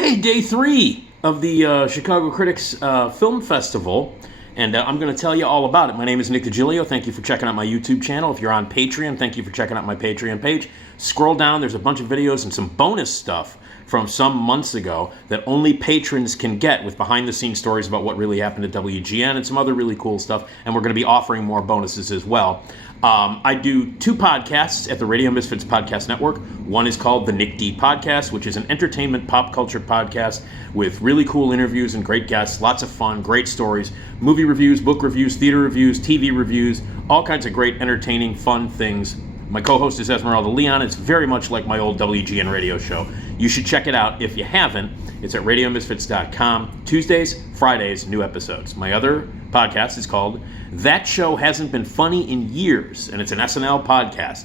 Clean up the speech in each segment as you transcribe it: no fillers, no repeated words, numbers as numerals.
Hey, day 3 of the Chicago Critics Film Festival, and I'm going to tell you all about it. My name is Nick Digilio. Thank you for checking out my YouTube channel. If you're on Patreon, thank you for checking out my Patreon page. Scroll down, there's a bunch of videos and some bonus stuff from some months ago that only patrons can get, with behind-the-scenes stories about what really happened at WGN and some other really cool stuff, and we're going to be offering more bonuses as well. I do 2 podcasts at the Radio Misfits Podcast Network. One is called The Nick D Podcast, which is an entertainment pop culture podcast with really cool interviews and great guests, lots of fun, great stories, movie reviews, book reviews, theater reviews, TV reviews, all kinds of great, entertaining, fun things. My co-host is Esmeralda Leon. It's very much like my old WGN radio show. You should check it out if you haven't. It's at radiomisfits.com. Tuesdays, Fridays, new episodes. My other podcast is called That Show Hasn't Been Funny in Years, and it's an SNL podcast.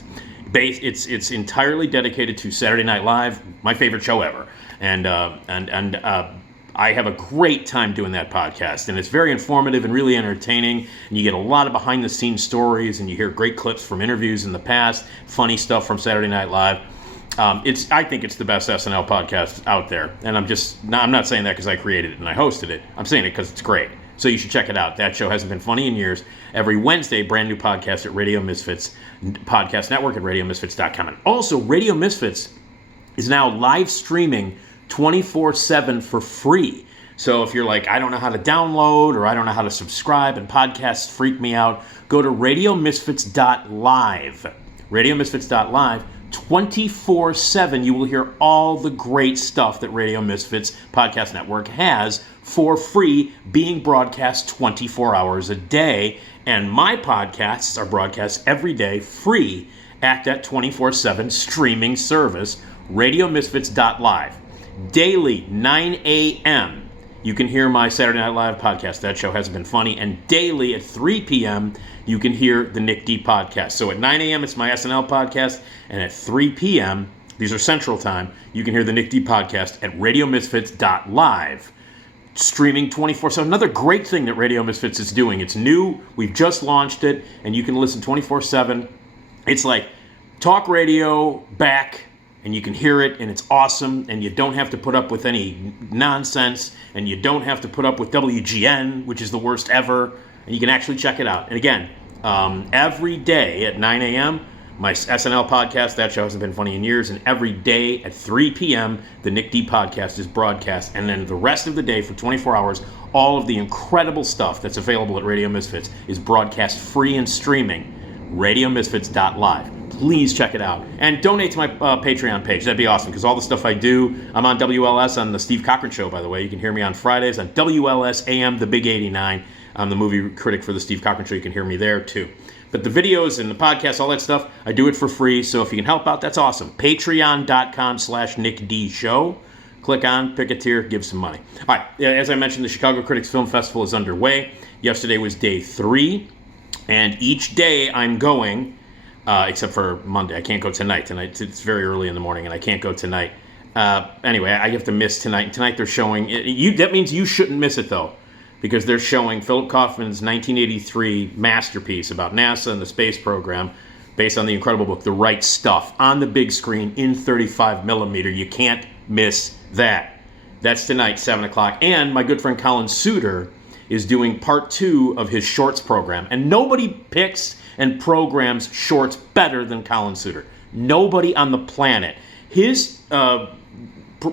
It's entirely dedicated to Saturday Night Live, my favorite show ever. And I have a great time doing that podcast, and it's very informative and really entertaining, and you get a lot of behind-the-scenes stories, and you hear great clips from interviews in the past, funny stuff from Saturday Night Live. I think it's the best SNL podcast out there, and I'm not saying that because I created it and I hosted it. I'm saying it because it's great. So you should check it out. That Show Hasn't Been Funny in Years. Every Wednesday, brand new podcast at Radio Misfits Podcast Network at radiomisfits.com. And also, Radio Misfits is now live streaming 24/7 for free. So if you're like, I don't know how to download or I don't know how to subscribe and podcasts freak me out, go to radiomisfits.live. Radiomisfits.live. 24/7, you will hear all the great stuff that Radio Misfits Podcast Network has for free, being broadcast 24 hours a day. And my podcasts are broadcast every day free at that 24/7 streaming service, radiomisfits.live. Daily, 9 a.m., you can hear my Saturday Night Live podcast, That Show Hasn't Been Funny, and daily at 3 p.m., you can hear the Nick D podcast. So at 9 a.m., it's my SNL podcast, and at 3 p.m., these are Central Time, you can hear the Nick D podcast at radiomisfits.live, streaming 24/7. Another great thing that Radio Misfits is doing. It's new, we've just launched it, and you can listen 24/7. It's like talk radio back, and you can hear it, and it's awesome, and you don't have to put up with any nonsense, and you don't have to put up with WGN, which is the worst ever, and you can actually check it out. And again, every day at 9 a.m., my SNL podcast, That Show Hasn't Been Funny in Years, and every day at 3 p.m., the Nick D podcast is broadcast, and then the rest of the day for 24 hours, all of the incredible stuff that's available at Radio Misfits is broadcast free and streaming, radiomisfits.live. Please check it out. And donate to my Patreon page. That'd be awesome, because all the stuff I do, I'm on WLS on the Steve Cochran Show, by the way. You can hear me on Fridays on WLS AM, the Big 89. I'm the movie critic for the Steve Cochran Show. You can hear me there, too. But the videos and the podcasts, all that stuff, I do it for free. So if you can help out, that's awesome. Patreon.com/NickDShow. Click on, pick a tier, give some money. All right, as I mentioned, the Chicago Critics Film Festival is underway. Yesterday was day 3. And each day I'm going... except for Monday. I can't go tonight. Tonight, it's very early in the morning, and I can't go tonight. Anyway, I have to miss tonight. Tonight they're showing... that means you shouldn't miss it, though, because they're showing Philip Kaufman's 1983 masterpiece about NASA and the space program, based on the incredible book, The Right Stuff, on the big screen in 35 millimeter. You can't miss that. That's tonight, 7 o'clock. And my good friend Colin Suter is doing part 2 of his shorts program. And nobody picks and programs shorts better than Colin Suter. Nobody on the planet. His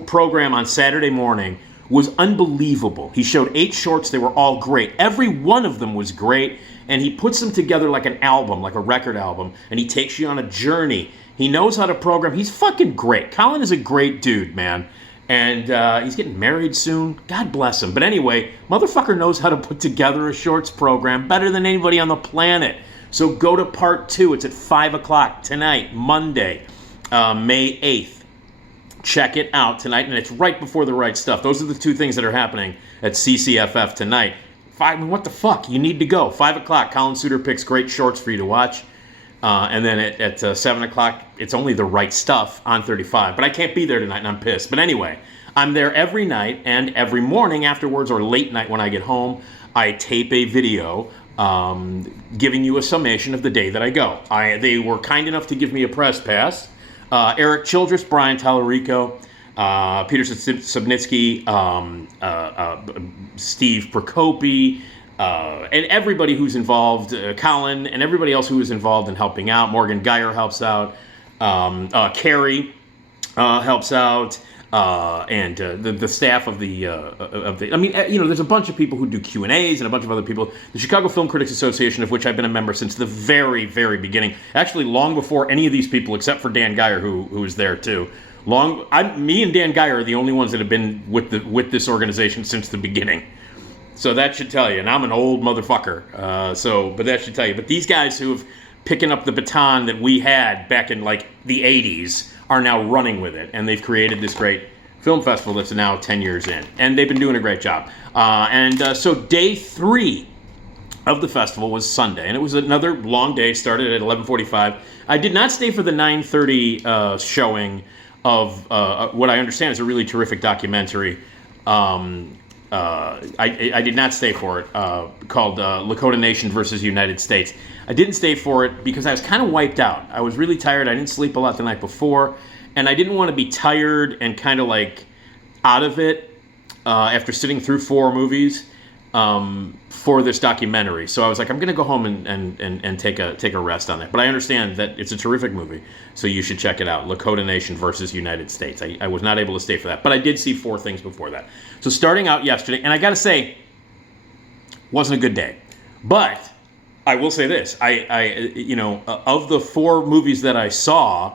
program on Saturday morning was unbelievable. He showed 8 shorts. They were all great. Every one of them was great, and he puts them together like an album, like a record album, and he takes you on a journey. He knows how to program. He's fucking great. Colin is a great dude, man. And he's getting married soon. God bless him. But anyway, motherfucker knows how to put together a shorts program better than anybody on the planet. So go to part 2. It's at 5 o'clock tonight, Monday, May 8th. Check it out tonight, and it's right before The Right Stuff. Those are the 2 things that are happening at CCFF tonight. What the fuck? You need to go. 5 o'clock, Colin Suter picks great shorts for you to watch. And then at 7 o'clock, it's only The Right Stuff on 35. But I can't be there tonight, and I'm pissed. But anyway, I'm there every night, and every morning afterwards, or late night when I get home, I tape a video giving you a summation of the day that I go. They were kind enough to give me a press pass. Eric Childress, Brian Tallarico, Peter Subnitsky, Steve Prokopi, and everybody who's involved, Colin, and everybody else who is involved in helping out. Morgan Geyer helps out. Carrie helps out. And the staff of the I mean, there's a bunch of people who do Q&As and a bunch of other people. The Chicago Film Critics Association, of which I've been a member since the very, very beginning. Actually, long before any of these people, except for Dan Geyer, who was there too. Me and Dan Geyer are the only ones that have been with this organization since the beginning. So that should tell you. And I'm an old motherfucker. But that should tell you. But these guys who have picking up the baton that we had back in like the 80s are now running with it, and they've created this great film festival that's now 10 years in, and they've been doing a great job. So day 3 of the festival was Sunday, and it was another long day, started at 11:45. I did not stay for the 9:30 showing of what I understand is a really terrific documentary. I did not stay for it, called Lakota Nation versus United States. I didn't stay for it because I was kind of wiped out. I was really tired. I didn't sleep a lot the night before, and I didn't want to be tired and kind of like out of it after sitting through 4 movies for this documentary. So I was like, I'm going to go home and take a rest on that. But I understand that it's a terrific movie, so you should check it out. Lakota Nation versus United States. I was not able to stay for that, but I did see 4 things before that. So starting out yesterday, and I got to say, wasn't a good day. But I will say this: of the 4 movies that I saw,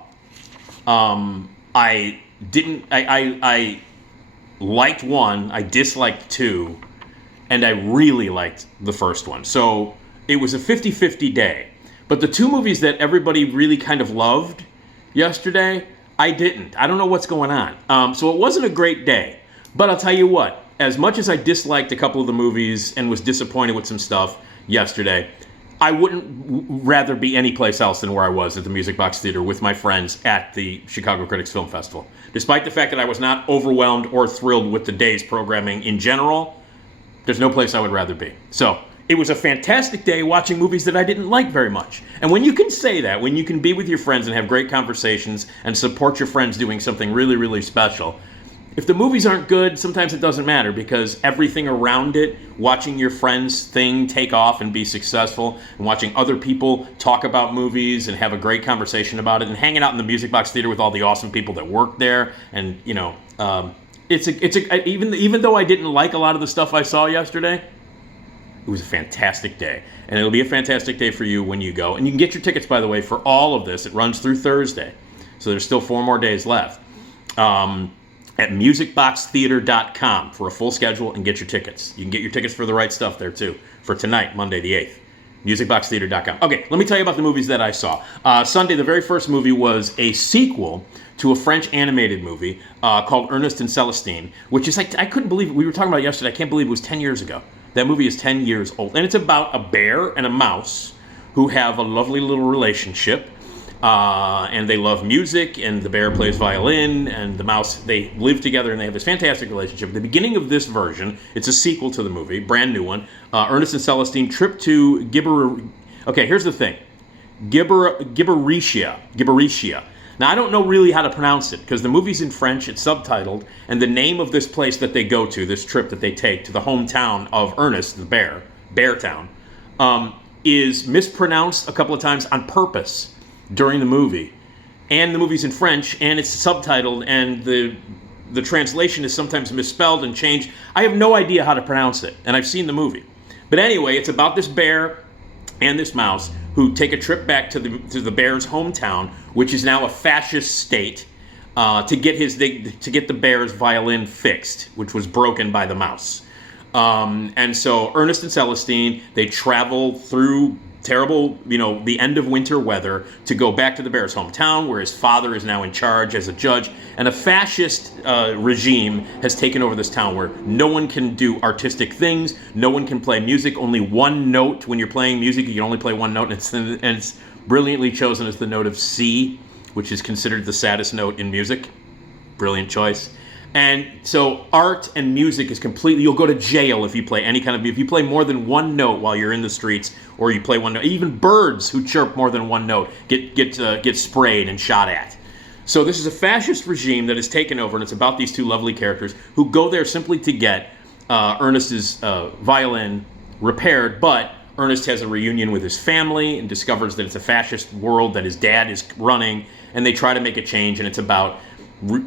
I liked 1, I disliked 2. And I really liked the first one. So it was a 50-50 day. But the 2 movies that everybody really kind of loved yesterday, I didn't. I don't know what's going on. So it wasn't a great day. But I'll tell you what, as much as I disliked a couple of the movies and was disappointed with some stuff yesterday, I wouldn't rather be anyplace else than where I was at the Music Box Theater with my friends at the Chicago Critics Film Festival. Despite the fact that I was not overwhelmed or thrilled with the day's programming in general, there's no place I would rather be. So it was a fantastic day watching movies that I didn't like very much. And when you can say that, when you can be with your friends and have great conversations and support your friends doing something really, really special, if the movies aren't good, sometimes it doesn't matter because everything around it, watching your friend's thing take off and be successful, and watching other people talk about movies and have a great conversation about it, and hanging out in the Music Box Theater with all the awesome people that work there, and even though I didn't like a lot of the stuff I saw yesterday, it was a fantastic day. And it'll be a fantastic day for you when you go. And you can get your tickets, by the way, for all of this. It runs through Thursday. So there's still 4 more days left. At musicboxtheater.com for a full schedule and get your tickets. You can get your tickets for the right stuff there, too, for tonight, Monday the 8th. musicboxtheater.com. Okay, let me tell you about the movies that I saw. Sunday, the very first movie was a sequel to a French animated movie called Ernest and Celestine, which is like, I couldn't believe it. We were talking about it yesterday. I can't believe it was 10 years ago. That movie is 10 years old. And it's about a bear and a mouse who have a lovely little relationship. And they love music, and the bear plays violin, and the mouse, they live together, and they have this fantastic relationship. At the beginning of this version, it's a sequel to the movie, brand new one, Ernest and Celestine trip to Gibberitia. Okay, here's the thing. Gibberitia. Now, I don't know really how to pronounce it, because the movie's in French, it's subtitled, and the name of this place that they go to, this trip that they take to the hometown of Ernest, the bear, Beartown, is mispronounced a couple of times on purpose during the movie. And the movie's in French, and it's subtitled, and the translation is sometimes misspelled and changed. I have no idea how to pronounce it, and I've seen the movie. But anyway, it's about this bear and this mouse who take a trip back to the bear's hometown, which is now a fascist state, to get the bear's violin fixed, which was broken by the mouse. And so Ernest and Celestine, they travel through terrible, the end of winter weather to go back to the bear's hometown, where his father is now in charge as a judge, and a fascist regime has taken over this town where no one can do artistic things, no one can play music, only one note. When you're playing music, you can only play one note, and it's brilliantly chosen as the note of C, which is considered the saddest note in music. Brilliant choice. And so art and music is completely, you'll go to jail if you play any kind of, if you play more than one note while you're in the streets, or you play one note. Even birds who chirp more than one note get sprayed and shot at. So this is a fascist regime that has taken over, and it's about these two lovely characters who go there simply to get Ernest's violin repaired, but Ernest has a reunion with his family and discovers that it's a fascist world that his dad is running, and they try to make a change, and it's about,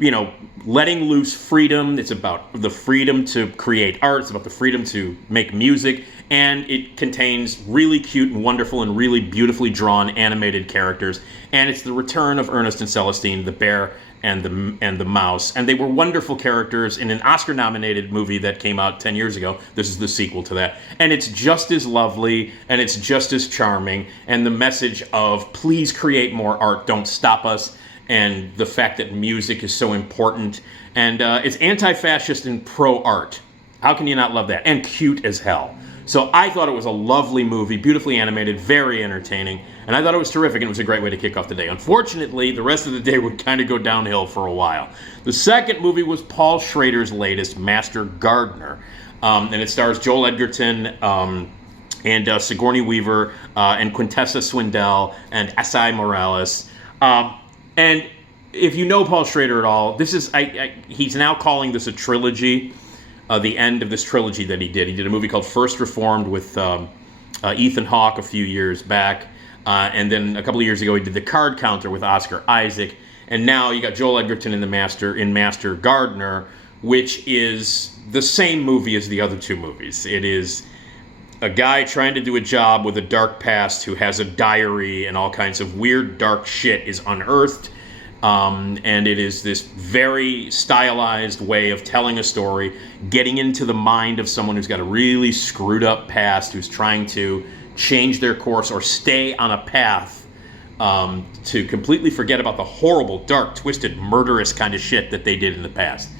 you know, letting loose freedom. It's about the freedom to create art. It's about the freedom to make music, and it contains really cute and wonderful and really beautifully drawn animated characters. And it's the return of Ernest and Celestine, the bear and the mouse, and they were wonderful characters in an Oscar-nominated movie that came out 10 years ago. This is the sequel to that, and it's just as lovely and it's just as charming. And the message of please create more art, don't stop us, and the fact that music is so important, and it's anti-fascist and pro-art. How can you not love that? And cute as hell. So I thought it was a lovely movie, beautifully animated, very entertaining, and I thought it was terrific, and it was a great way to kick off the day. Unfortunately, the rest of the day would kind of go downhill for a while. The second movie was Paul Schrader's latest, Master Gardener, and it stars Joel Edgerton and Sigourney Weaver and Quintessa Swindell and Esai Morales. And if you know Paul Schrader at all, this is he's now calling this a trilogy. The end of this trilogy that he did. He did a movie called First Reformed with Ethan Hawke a few years back. And then a couple of years ago, he did The Card Counter with Oscar Isaac. And now you got Joel Edgerton in Master Gardener, which is the same movie as the other two movies. It is a guy trying to do a job with a dark past who has a diary, and all kinds of weird, dark shit is unearthed. And it is this very stylized way of telling a story, getting into the mind of someone who's got a really screwed up past, who's trying to change their course or stay on a path to completely forget about the horrible, dark, twisted, murderous kind of shit that they did in the past.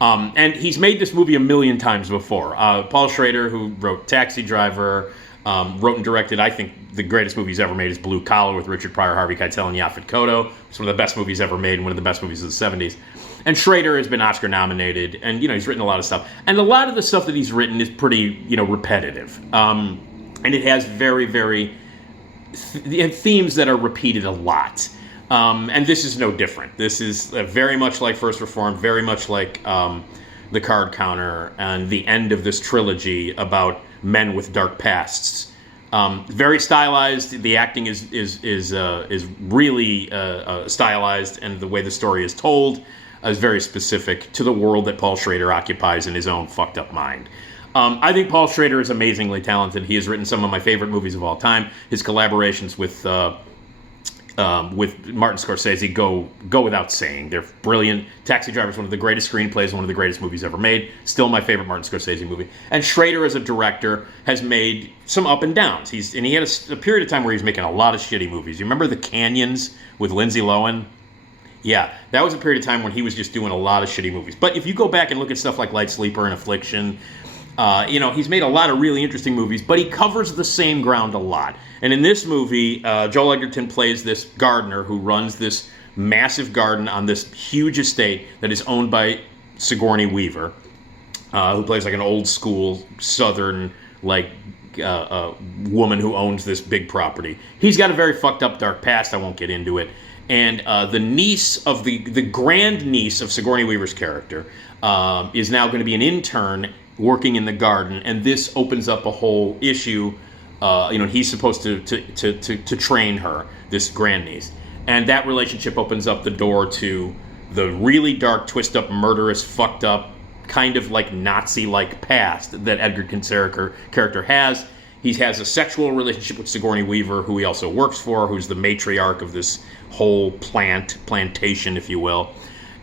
And he's made this movie a million times before. Paul Schrader, who wrote Taxi Driver, wrote and directed, I think, the greatest movie he's ever made is Blue Collar with Richard Pryor, Harvey Keitel, and Yaphet Kotto. It's one of the best movies ever made and one of the best movies of the 70s. And Schrader has been Oscar nominated, and, you know, he's written a lot of stuff. And a lot of the stuff that he's written is pretty, you know, repetitive. And it has very, very themes that are repeated a lot. And this is no different. This is very much like First Reformed, very much like The Card Counter, and the end of this trilogy about men with dark pasts. Very stylized. The acting is really stylized, and the way the story is told is very specific to the world that Paul Schrader occupies in his own fucked up mind. I think Paul Schrader is amazingly talented. He has written some of my favorite movies of all time. His collaborations with Martin Scorsese go without saying. They're brilliant. Taxi Driver is one of the greatest screenplays, one of the greatest movies ever made. Still my favorite Martin Scorsese movie. And Schrader, as a director, has made some up and downs. He had a period of time where he was making a lot of shitty movies. You remember The Canyons with Lindsay Lohan? Yeah, that was a period of time when he was just doing a lot of shitty movies. But if you go back and look at stuff like Light Sleeper and Affliction, you know, he's made a lot of really interesting movies, but he covers the same ground a lot. And in this movie, Joel Edgerton plays this gardener who runs this massive garden on this huge estate that is owned by Sigourney Weaver, who plays like an old school Southern, like, woman who owns this big property. He's got a very fucked up dark past. I won't get into it. And the niece of the grand niece of Sigourney Weaver's character is now going to be an intern working in the garden, and this opens up a whole issue. You know, he's supposed to train her, this grandniece, and that relationship opens up the door to the really dark, twist up, murderous, fucked up, kind of like Nazi-like past that Edgerton's character has. He has a sexual relationship with Sigourney Weaver, who he also works for, who's the matriarch of this whole plantation, if you will.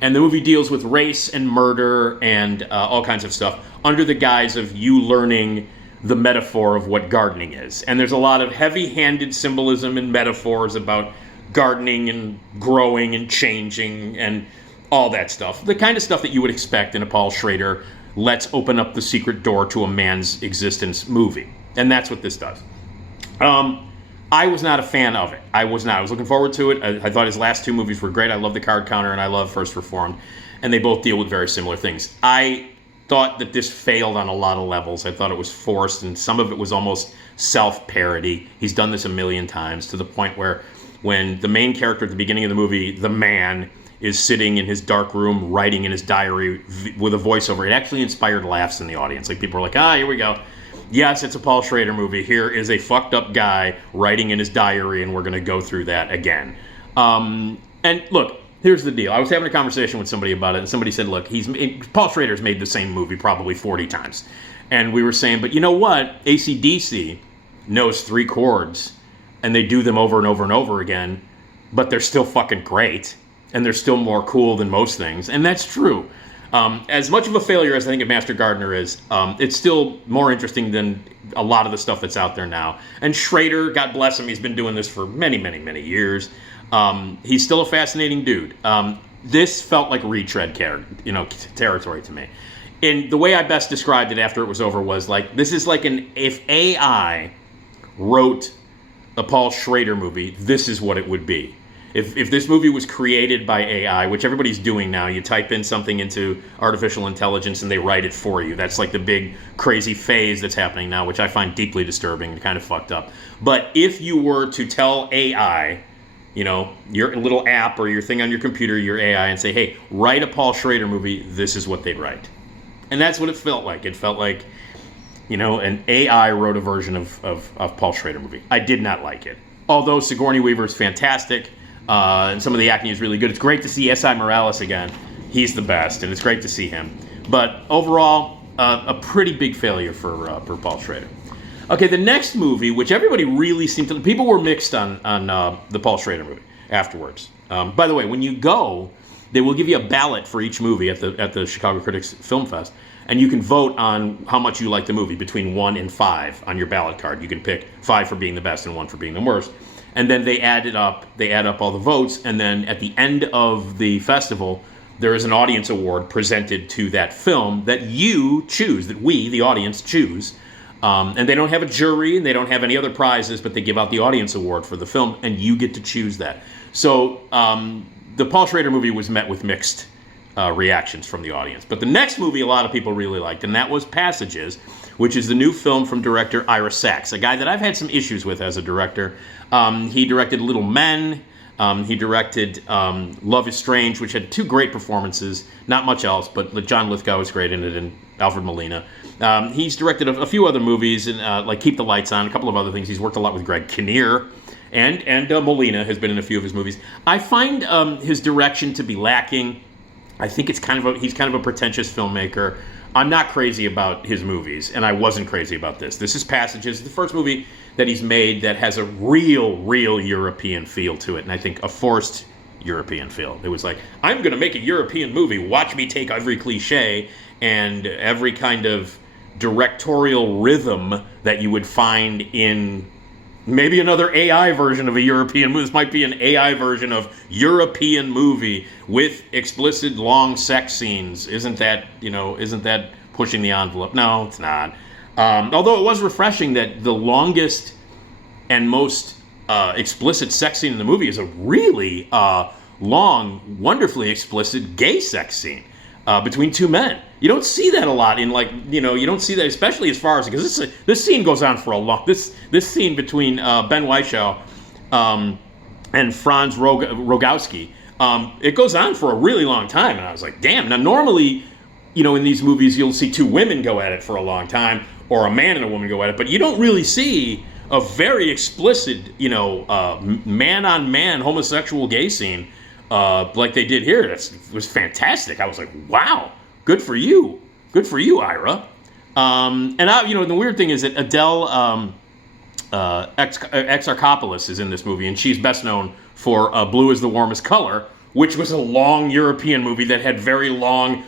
And the movie deals with race and murder and all kinds of stuff under the guise of you learning the metaphor of what gardening is. And there's a lot of heavy-handed symbolism and metaphors about gardening and growing and changing and all that stuff. The kind of stuff that you would expect in a Paul Schrader, let's open up the secret door to a man's existence movie. And that's what this does. I was not a fan of it. I was not. I was looking forward to it. I thought his last two movies were great. I love The Card Counter and I love First Reformed. And they both deal with very similar things. I thought that this failed on a lot of levels. I thought it was forced, and some of it was almost self-parody. He's done this a million times, to the point where when the main character at the beginning of the movie, the man, is sitting in his dark room writing in his diary with a voiceover. It actually inspired laughs in the audience. Like, people were like, here we go. Yes, it's a Paul Schrader movie. Here is a fucked up guy writing in his diary, and we're going to go through that again. And look, here's the deal. I was having a conversation with somebody about it, and somebody said, look, Paul Schrader's made the same movie probably 40 times. And we were saying, but you know what? AC/DC knows 3 chords, and they do them over and over and over again, but they're still fucking great, and they're still more cool than most things. And that's true. As much of a failure as I think Master Gardener is, it's still more interesting than a lot of the stuff that's out there now. And Schrader, God bless him, he's been doing this for many, many, many years. He's still a fascinating dude. This felt like retread territory to me. And the way I best described it after it was over was like, this is like if AI wrote a Paul Schrader movie, this is what it would be. If this movie was created by AI, which everybody's doing now, you type in something into artificial intelligence and they write it for you. That's like the big crazy phase that's happening now, which I find deeply disturbing and kind of fucked up. But if you were to tell AI, your little app or your thing on your computer, your AI, and say, hey, write a Paul Schrader movie, this is what they'd write. And that's what it felt like. It felt like, an AI wrote a version of Paul Schrader movie. I did not like it. Although Sigourney Weaver is fantastic, and some of the acting is really good. It's great to see S.I. Morales again. He's the best, and it's great to see him. But overall, a pretty big failure for Paul Schrader. Okay, the next movie, which everybody really seemed to... People were mixed on the Paul Schrader movie afterwards. By the way, when you go, they will give you a ballot for each movie at the Chicago Critics Film Fest, and you can vote on how much you like the movie between 1 and 5 on your ballot card. You can pick 5 for being the best and 1 for being the worst. And then they add up all the votes, and then at the end of the festival, there is an audience award presented to that film that you choose, that we, the audience, choose. And they don't have a jury, and they don't have any other prizes, but they give out the audience award for the film, and you get to choose that. So the Paul Schrader movie was met with mixed reactions from the audience. But the next movie a lot of people really liked, and that was Passages, which is the new film from director Ira Sachs, a guy that I've had some issues with as a director. He directed Little Men. He directed Love is Strange, which had 2 great performances, not much else, but John Lithgow was great in it, and Alfred Molina. He's directed a few other movies, and like Keep the Lights On, a couple of other things. He's worked a lot with Greg Kinnear, and Molina has been in a few of his movies. I find his direction to be lacking. I think he's kind of a pretentious filmmaker. I'm not crazy about his movies, and I wasn't crazy about this. This is Passages, the first movie that he's made that has a real European feel to it, and I think a forced European feel. It was like, I'm going to make a European movie. Watch me take every cliche and every kind of directorial rhythm that you would find in maybe another AI version of a European movie. This might be an AI version of European movie with explicit long sex scenes. Isn't that pushing the envelope? No, it's not. Although it was refreshing that the longest and most explicit sex scene in the movie is a really long, wonderfully explicit gay sex scene between 2 men. You don't see that a lot in you don't see that, especially as far as, because this scene goes on for a long, this scene between Ben Whishaw and Franz Rogowski, it goes on for a really long time, and I was like, damn. Now normally, in these movies you'll see 2 women go at it for a long time, or a man and a woman go at it, but you don't really see a very explicit, man-on-man homosexual gay scene like they did here. It was fantastic. I was like, wow. Good for you, Ira. And the weird thing is that Adele Exarchopoulos is in this movie, and she's best known for Blue is the Warmest Color, which was a long European movie that had very long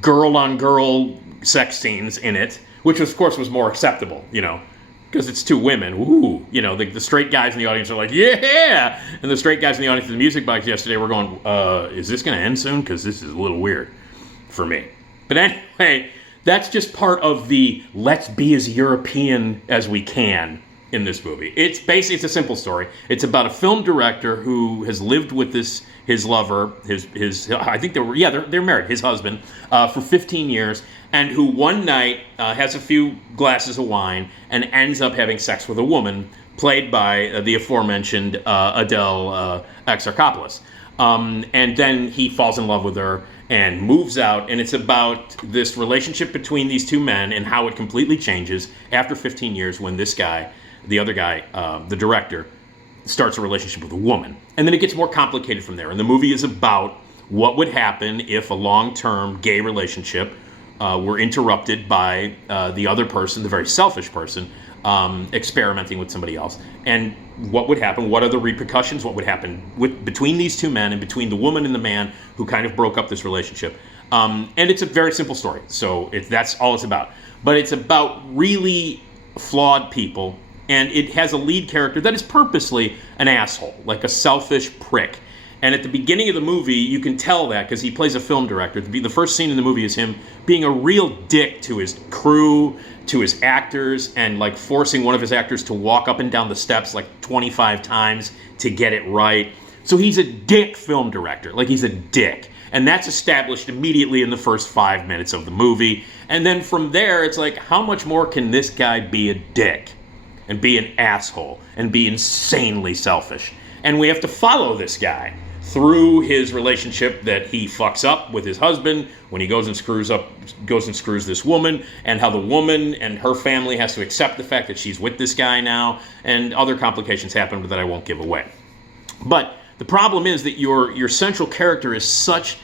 girl-on-girl sex scenes in it, which of course was more acceptable, because it's 2 women. Ooh, the straight guys in the audience are like, yeah, and the straight guys in the audience at the music box yesterday were going, is this going to end soon? Because this is a little weird for me. But anyway, that's just part of the let's be as European as we can in this movie. It's a simple story. It's about a film director who has lived with his lover, I think they're married, his husband, for 15 years, and who one night has a few glasses of wine and ends up having sex with a woman played by the aforementioned Adele Exarchopoulos. And then he falls in love with her and moves out, and it's about this relationship between these two men and how it completely changes after 15 years when this guy, the other guy, the director, starts a relationship with a woman. And then it gets more complicated from there. And the movie is about what would happen if a long-term gay relationship were interrupted by the other person, the very selfish person, experimenting with somebody else. And what would happen, what are the repercussions, what would happen between these two men and between the woman and the man who kind of broke up this relationship. And it's a very simple story, so that's all it's about. But it's about really flawed people, and it has a lead character that is purposely an asshole, like a selfish prick. And at the beginning of the movie, you can tell that because he plays a film director. The first scene in the movie is him being a real dick to his crew, to his actors, and like forcing one of his actors to walk up and down the steps like 25 times to get it right. So he's a dick film director, like he's a dick. And that's established immediately in the first 5 minutes of the movie. And then from there, it's like, how much more can this guy be a dick and be an asshole and be insanely selfish? And we have to follow this guy through his relationship that he fucks up with his husband when he goes and screws this woman, and how the woman and her family has to accept the fact that she's with this guy now, and other complications happen that I won't give away. But the problem is that your central character is such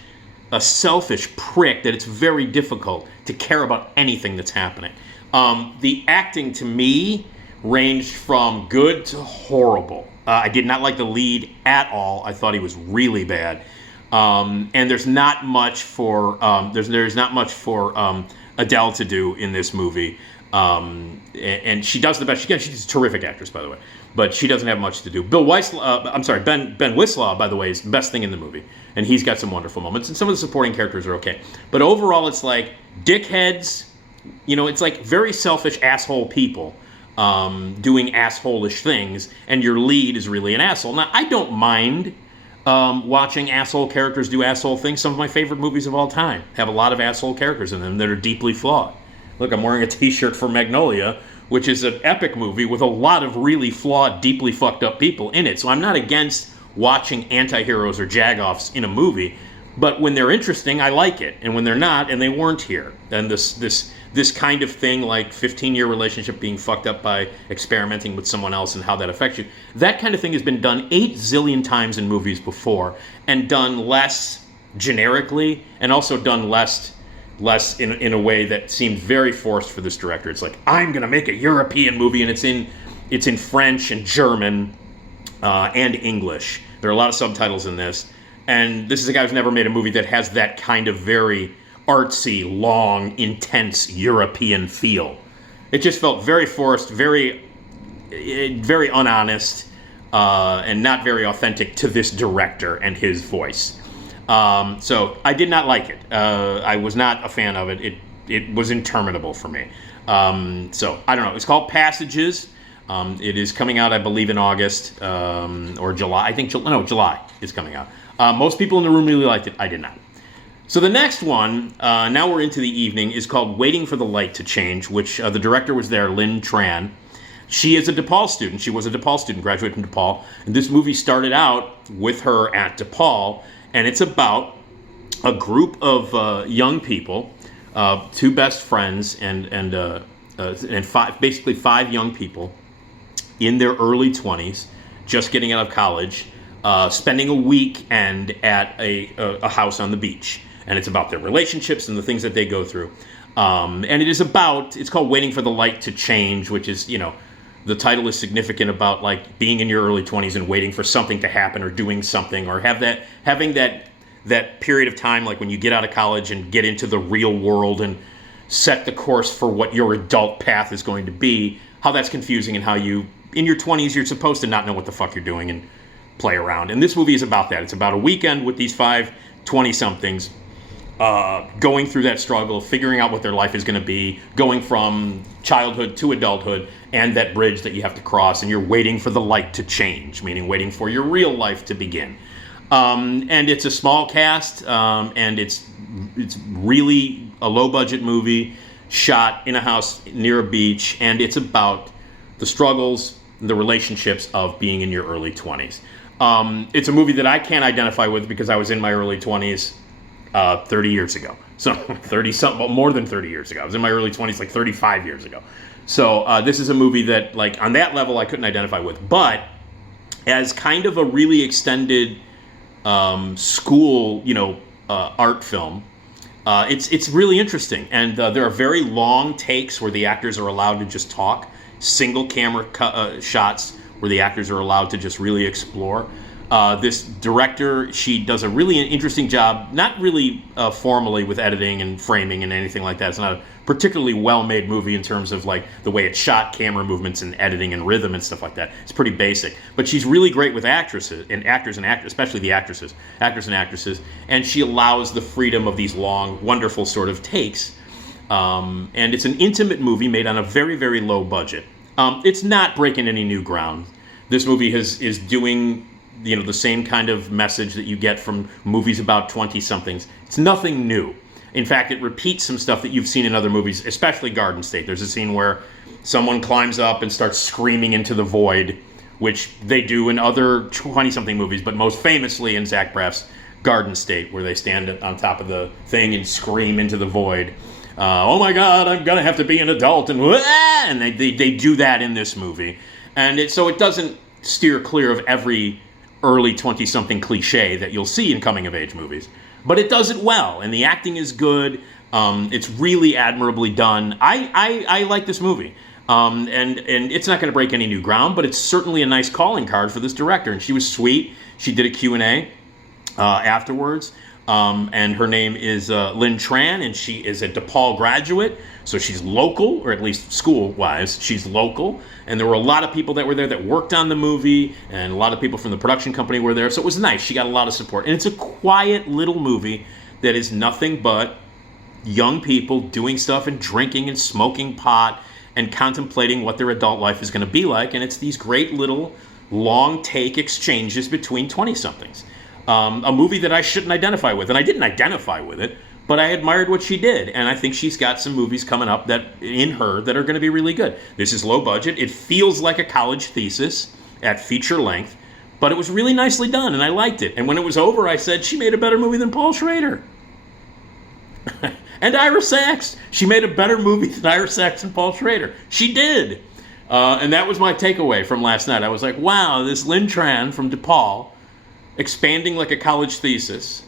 a selfish prick that it's very difficult to care about anything that's happening. The acting to me ranged from good to horrible. I did not like the lead at all. I thought he was really bad. And there's not much for there's not much for Adele to do in this movie. And she does the best she can. She's a terrific actress, by the way, but she doesn't have much to do. Ben Whishaw, by the way, is the best thing in the movie, and he's got some wonderful moments. And some of the supporting characters are okay, but overall, it's like dickheads. It's like very selfish asshole people doing asshole-ish things, and your lead is really an asshole. Now, I don't mind watching asshole characters do asshole things. Some of my favorite movies of all time have a lot of asshole characters in them that are deeply flawed. Look, I'm wearing a t-shirt for Magnolia, which is an epic movie with a lot of really flawed, deeply fucked up people in it. So I'm not against watching anti-heroes or jag-offs in a movie, but when they're interesting, I like it. And when they're not, and they weren't here, then this kind of thing, like 15-year relationship being fucked up by experimenting with someone else and how that affects you, that kind of thing has been done 8 zillion times in movies before, and done less generically, and also done less in a way that seemed very forced for this director. It's like, I'm going to make a European movie, and it's in French and German and English. There are a lot of subtitles in this, and this is a guy who's never made a movie that has that kind of very artsy, long, intense European feel. It just felt very forced, very unhonest, and not very authentic to this director and his voice. So I did not like it. I was not a fan of it. It was interminable for me. So I don't know. It's called Passages. It is coming out, I believe, in August or July. I think July is coming out. Most people in the room really liked it. I did not. So the next one, now we're into the evening, is called Waiting for the Light to Change, which the director was there, Lynn Tran. She is a DePaul student. She was a DePaul student, graduated from DePaul. And this movie started out with her at DePaul, and it's about a group of young people, 2 best friends, and basically 5 young people in their early 20s, just getting out of college, spending a weekend at a house on the beach. And it's about their relationships and the things that they go through. And it's called Waiting for the Light to Change, which is, the title is significant about like being in your early 20s and waiting for something to happen or doing something, or having that period of time, like when you get out of college and get into the real world and set the course for what your adult path is going to be, how that's confusing, and how in your 20s, you're supposed to not know what the fuck you're doing and play around. And this movie is about that. It's about a weekend with these 5 20-somethings going through that struggle, figuring out what their life is going to be, going from childhood to adulthood, and that bridge that you have to cross, and you're waiting for the light to change, meaning waiting for your real life to begin. And it's a small cast, and it's really a low-budget movie shot in a house near a beach, and it's about the struggles, the relationships of being in your early 20s. It's a movie that I can't identify with because I was in my early 20s 30 years ago. So 30 something, more than 30 years ago. I was in my early 20s like 35 years ago. So this is a movie that, like, on that level I couldn't identify with. But as kind of a really extended school, art film, it's really interesting. And there are very long takes where the actors are allowed to just talk, single camera shots where the actors are allowed to just really explore. This director, she does a really interesting job, not really formally with editing and framing and anything like that. It's not a particularly well-made movie in terms of like the way it's shot, camera movements and editing and rhythm and stuff like that. It's pretty basic. But she's really great with actors, especially the actors and actresses. And she allows the freedom of these long, wonderful sort of takes. And it's an intimate movie made on a very, very low budget. It's not breaking any new ground. This movie is doing the same kind of message that you get from movies about 20-somethings. It's nothing new. In fact, it repeats some stuff that you've seen in other movies, especially Garden State. There's a scene where someone climbs up and starts screaming into the void, which they do in other 20-something movies, but most famously in Zach Braff's Garden State, where they stand on top of the thing and scream into the void. Oh my God, I'm gonna have to be an adult, and they do that in this movie. And so it doesn't steer clear of every early 20-something cliche that you'll see in coming-of-age movies. But it does it well, and the acting is good. It's really admirably done. I like this movie. And it's not going to break any new ground, but it's certainly a nice calling card for this director. And she was sweet. She did a Q&A afterwards. And her name is Lynn Tran, and she is a DePaul graduate. So she's local, or at least school-wise, she's local. And there were a lot of people that were there that worked on the movie, and a lot of people from the production company were there. So it was nice. She got a lot of support. And it's a quiet little movie that is nothing but young people doing stuff and drinking and smoking pot and contemplating what their adult life is going to be like. And it's these great little long-take exchanges between 20-somethings. A movie that I shouldn't identify with. And I didn't identify with it, but I admired what she did. And I think she's got some movies coming up that are going to be really good. This is low budget. It feels like a college thesis at feature length, but it was really nicely done, and I liked it. And when it was over, I said, she made a better movie than Paul Schrader. And Ira Sachs. She made a better movie than Ira Sachs and Paul Schrader. She did. And that was my takeaway from last night. I was like, wow, this Lynn Tran from DePaul, expanding like a college thesis,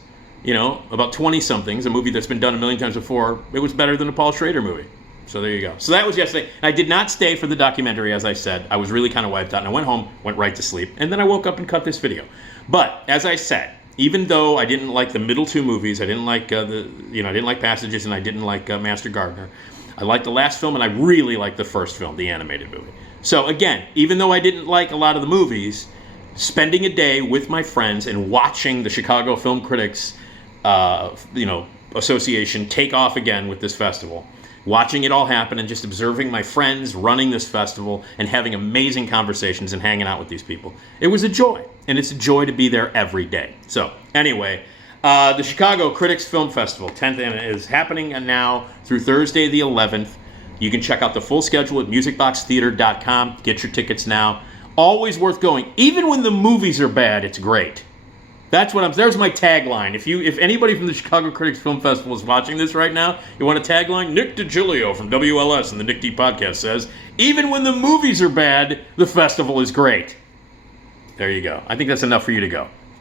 about 20-somethings, a movie that's been done a million times before, it was better than a Paul Schrader movie. So there you go. So that was yesterday. I did not stay for the documentary, as I said. I was really kind of wiped out, and I went home, went right to sleep, and then I woke up and cut this video. But, as I said, even though I didn't like the middle two movies, I didn't like I didn't like Passages, and I didn't like Master Gardener, I liked the last film, and I really liked the first film, the animated movie. So again, even though I didn't like a lot of the movies, spending a day with my friends and watching the Chicago Film Critics Association take off again with this festival, watching it all happen and just observing my friends running this festival and having amazing conversations and hanging out with these people. It was a joy, and it's a joy to be there every day. So anyway, the Chicago Critics Film Festival 10th is happening now through Thursday the 11th. You can check out the full schedule at musicboxtheater.com. Get your tickets now. Always worth going. Even when the movies are bad, it's great. There's my tagline. If anybody from the Chicago Critics Film Festival is watching this right now, you want a tagline? Nick Digilio from WLS and the Nick D Podcast says, even when the movies are bad, the festival is great. There you go. I think that's enough for you to go.